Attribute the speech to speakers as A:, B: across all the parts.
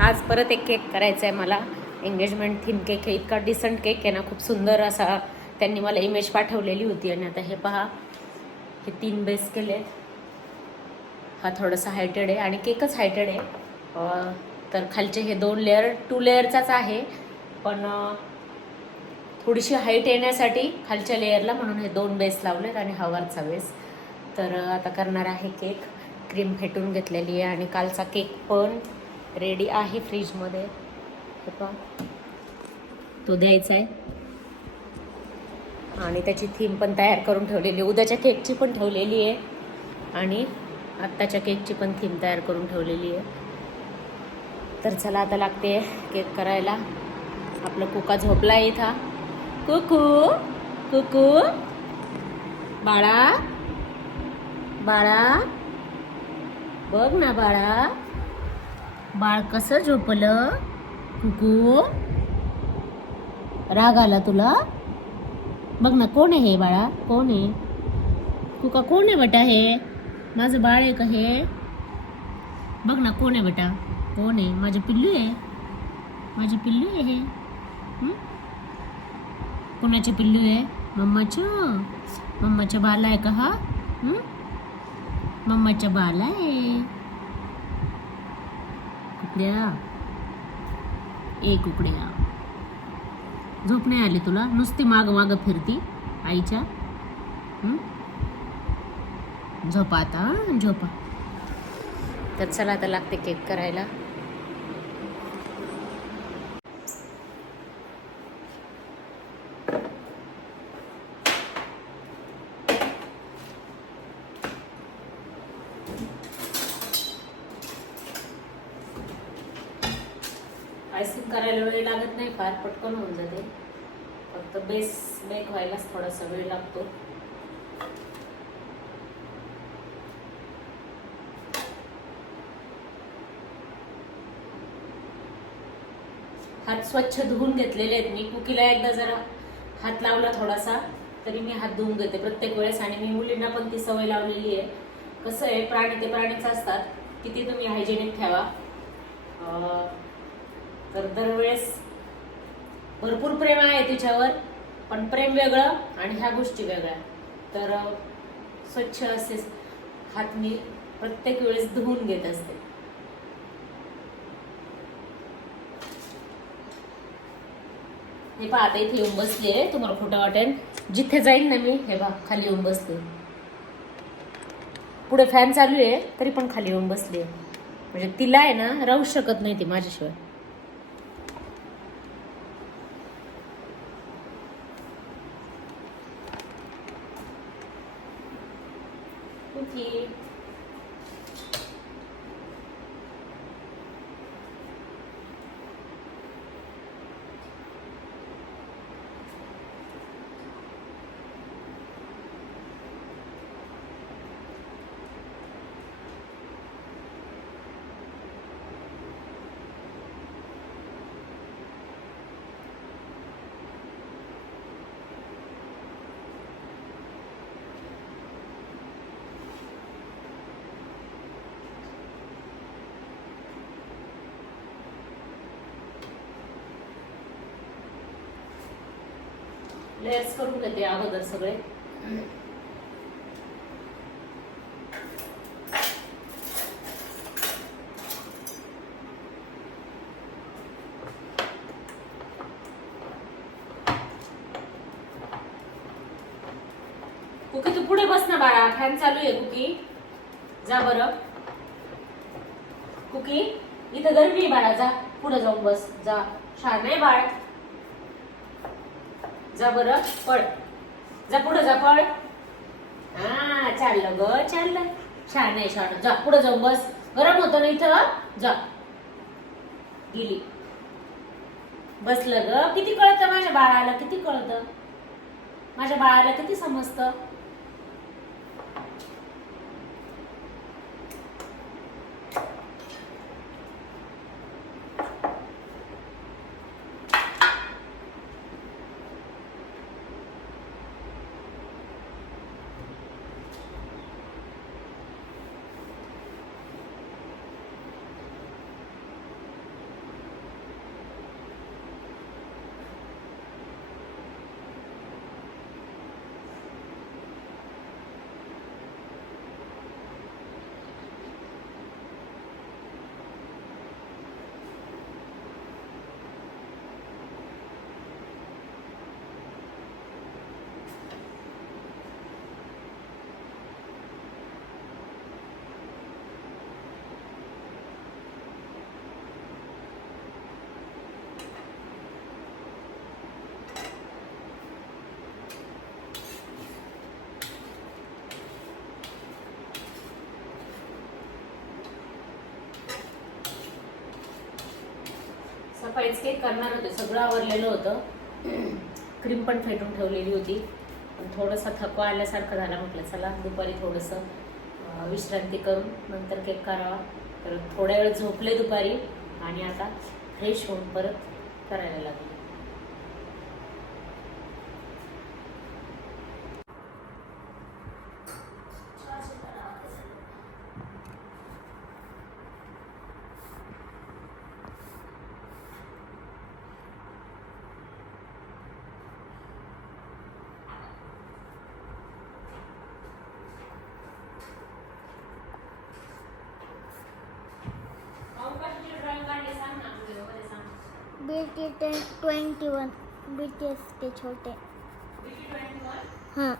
A: आज परत एक केक करायचा आहे मला. एंगेजमेंट थीम केक आहे. इतका डिसंट केक आहे ना. खूप सुंदर असा त्यांनी मला इमेज पाठवलेली होती. आणि आता हे पहा. हे तीन बेस केले हा थोडासा हायटेड आहे. आणि केकच हायटेड आहे. तर खालचे हे दोन लेअर टू लेअरचाच आहे. पण थोडीशी हाईट येण्यासाठी खालच्या लेअरला म्हणून हे दोन बेस लावलेत आणि हा वरचा बेस तर आता करणार आहे केक क्रीम फेटून घेतलेली आहे. आणि कालचा केक पण रेडी आहे फ्रीजमध्ये. तो द्यायचा आहे. आणि त्याची थीम पण तयार करून ठेवलेली आहे. उद्याच्या केकची पण ठेवलेली आहे. आणि आत्ताच्या केकची पण थीम तयार करून ठेवलेली आहे. तर चला आता लागते केक करायला. आपला कुका झोपला आहे इथं. कुकू कुकू. बाळा बाळा. बघ ना बाळा. बाळ कसं झोपलं? कुकू? राग आला तुला? बघ ना कोण आहे हे बाळा? कोण आहे? कुका कोण आहे बेटा हे? माझं बाळ आहे का हे? बघ ना कोण आहे बेटा? कोण आहे? माझे पिल्लू आहे. माझी पिल्लू आहे हे. कोणाचे पिल्लू आहे? मम्माचं? मम्माच्या बाला आहे का हा? मम्माच्या बाला आहे. कुकड्या. एक उकड्या झोप नाही आली तुला? नुसती माग माग फिरती आईच्या. झोपा आता झोपा. तर चला आता लागते केक करायला. आईस्क्रीम करायला वेळ लागत नाही फार पटकन होऊन जाते. फक्त बेस बेक व्हायलाच थोडासा वेळ लागतो. हात स्वच्छ धुवून घेतलेले आहेत. मी कुकीला एकदा जरा हात लावला थोडासा तरी मी हात धुवून घेते. प्रत्येक वेळेस आणि मी मुलींना पण ती सवय लावलेली आहे. कसं आहे प्राणी ते प्राणीच असतात. किती तुम्ही हायजेनिक ठेवा. तर दरवेळेस भरपूर प्रेम आहे तिच्यावर पण प्रेम वेगळं आणि ह्या गोष्टी वेगळ्या. तर स्वच्छ असे हात मी प्रत्येक वेळेस धुवून घेत असते. हे पहा आता इथे येऊन बसली आहे. तुम्हाला खोटं वाटेल. जिथे जाईन ना मी हे पहा खाली येऊन बसते पुढे फॅन चालू आहे तरी पण खाली येऊन बसली आहे. म्हणजे तिला आहे ना राहू शकत नाही ती माझ्याशिवाय. कुकी लेयर्स करून घेते अगोदर सगळे. कुकी तू पुढे बस ना बाळा. फॅन चालू आहे कुकी. जा बरं. कुकी इथं गरमी आहे बाळा. जा. पुढे जाऊन बस. जा. छान आहे बाळ. जा बरं पळ. जा पुढं जा पळ. हा चाललं ग चाललं. छान आहे छान. जा पुढे जाऊ बस. गरम होतं ना इथं? जा. गेली. बसलं ग. किती कळतं माझ्या बाळाला? किती कळतं? माझ्या बाळाला किती समजतं? सकाळीच केक करणार होते सगळं आवरलेलं होतं. क्रीम पण फेटून ठेवलेली होती. थोडंसं थकवा आल्यासारखं झाला म्हटलं चला दुपारी थोडंसं विश्रांती करून नंतर केक करावा. तर थोड्या वेळ झोपले दुपारी आणि आता फ्रेश होऊन परत करायला लागले.
B: B T ten twenty one B T S K छोटे हां.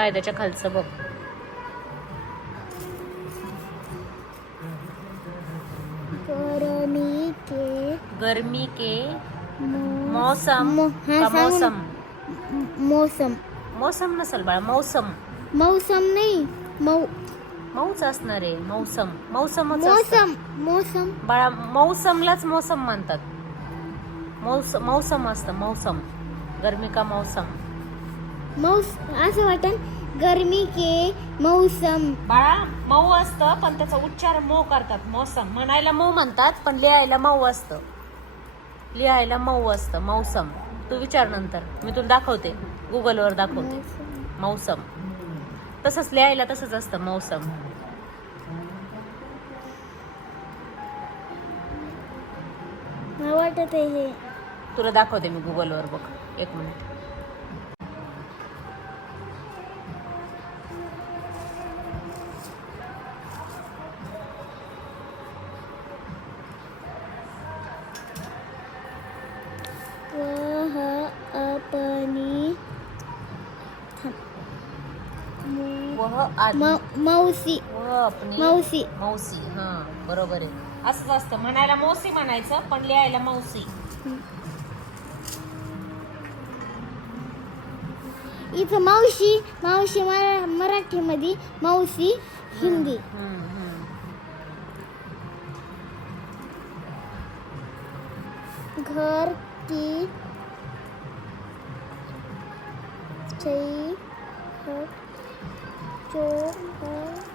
A: काय त्याच्या खालचं बघ.
B: के
A: गर्मी के मौसम. का. मौसम?
B: मौसम.
A: मौसम नसेल बाळा मौसम.
B: मौसम नाही मौ
A: मऊच असणार आहे मौसम. मौसमच.
B: मौसम मौसम.
A: बाळा मौसमलाच मौसम म्हणतात मौस मौसम असतं मौसम. गर्मी का मौसम?
B: मौस असं वाटन गर्मी के मौसम.
A: बाळा मऊ असतं पण त्याचा उच्चार मऊ करतात. मौसम. म्हणायला मऊ म्हणतात पण लिहायला मऊ असतं. लिहायला मऊ असतं. मौसम. तू विचार नंतर. मी तुला दाखवते. गुगलवर दाखवते. मौसम. तसंच लिहायला तसंच असतं. मौसम.
B: वाटत आहे हे.
A: तुला दाखवते मी गुगलवर बघ. एक मिनिट.
B: मौ- मौसी. मौसी.
A: मौसी हा बरोबर आहे. असंच असतं. म्हणायला मौसी म्हणायचं पण लिहायला मौसी.
B: इथं मावशी मावशी मरा मराठीमध्ये मावशी हिंदी.
A: हम्म, हम्म.
B: घर की चई चौखट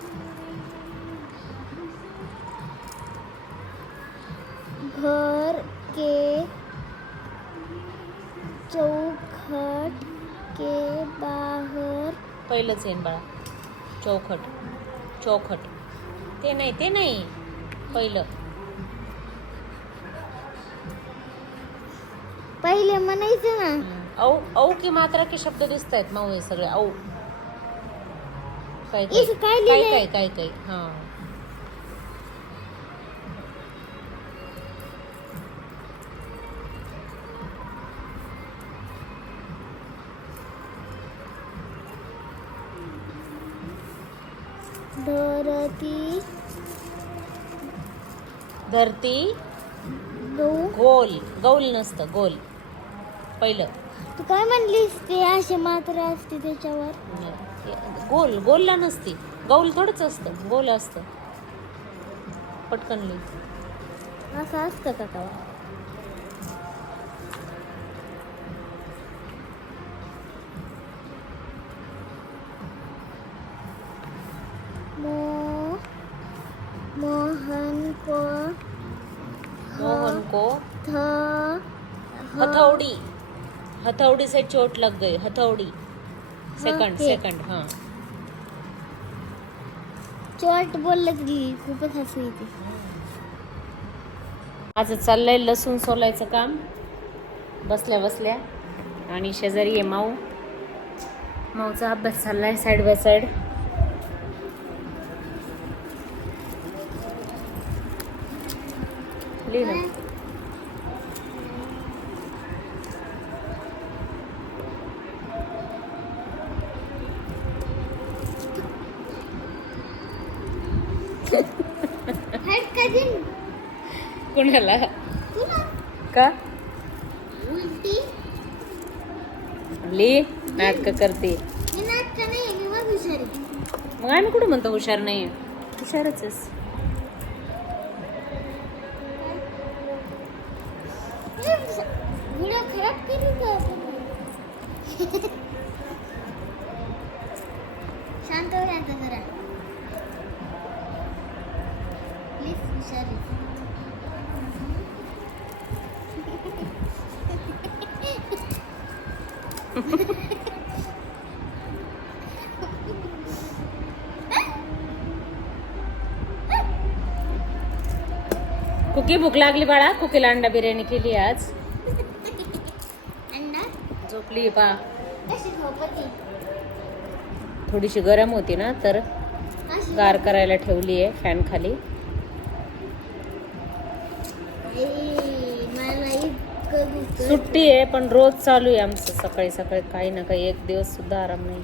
B: घर के चौखट के बाहर
A: पहिलंच येईन बाळा. चौखट. चौखट. ते नाही ते नाही. पहिलं.
B: पहिले म्हणायचं ना.
A: औ औ की मात्रा की शब्द दिसत आहेत मऊ हे सगळे. औ. काय काय
B: इथं काय?
A: काय
B: लिहिलंय?
A: काय काय काय? हा.
B: धरती
A: धरती
B: गहू
A: गोल. गौल नसतं गोल. पहिलं.
B: तू काय म्हणलीस ते असे मात्र असते त्याच्यावर?
A: गोल गोलला नसती. गौल थोडंच असतं. गोल असतं. पटकन लिह.
B: असं असतं का मो मोहन को
A: मोहन को हथौड़ी. हथौड़ी से चोट लग गई. हथौड़ी. सेकंड
B: ते.
A: सेकंड हाँ.
B: चोट बोललं तरी खूपच हसू येते.
A: माझं चाललंय लसूण सोलायचं काम. बसल्या बसल्या. आणि शेजारी आहे माऊ. माऊचा अभ्यास चाललाय साईड बाय साईड लिह कुणाला? का?
B: उलटी.
A: ली नाटक करते.
B: मी नाटक नाही मी मग हुशारी
A: मग आम्ही कुठं म्हणतो हुशार नाही हुशारच.
B: खराब
A: कुकी भूक लागली बाळा. कुकीला अंडा बिर्याणी केली आज. झोपली
B: झोपती
A: थोडीशी गरम होती ना तर गार करायला ठेवली आहे फॅन खाली
B: आई, मला इतकं दुखत
A: सुट्टी आहे पण रोज चालू आहे आमचं सकाळी सकाळी काही ना काही एक दिवस सुद्धा आराम नाही.